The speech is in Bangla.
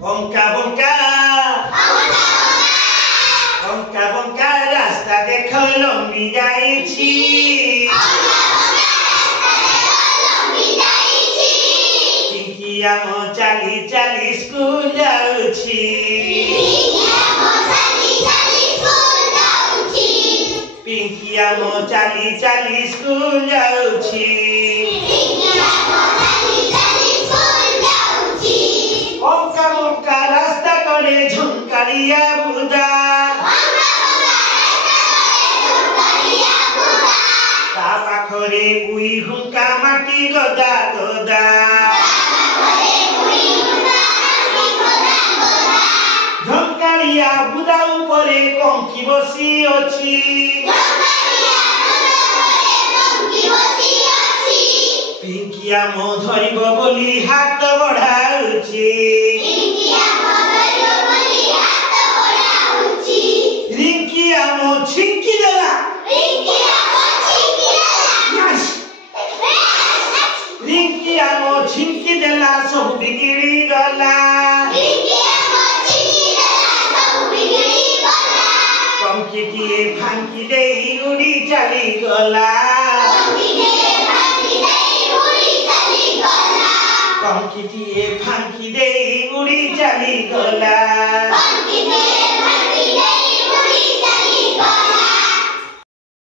বঙ্কা বঙ্কা বঙ্কা বঙ্কা রাস্তা দেখো লম্বি যাইছি পিঙ্কিয়া মো চালি চালি স্কুল যাଉଛି পিঙ্কিয়া মো চালি চালি স্কুল যাଉଛି বঙ্কা বঙ্কা রাস্তা করে ঝুমকারিয়া বুদা তা পাখরে উই হুঙ্কা মাটি গদা গদা ঝুমকারিয়া বুদা উপরে কঙ্কি বসি অছি পিঙ্কিয়া মো ধরিব বলি হাত বঢ়াଉଛି রিঙ্কিয়া মো ছিঙ্কি দেলা রিঙ্কিয়া মো ছিঙ্কি দেলা সব বিগিড়ি গলা কঙ্কিটিয়ে ফাঙ্কি দেই উড়ি চালি গলা কঙ্কিটিয়ে ফাঙ্কি দেই উড়ি চালি গলা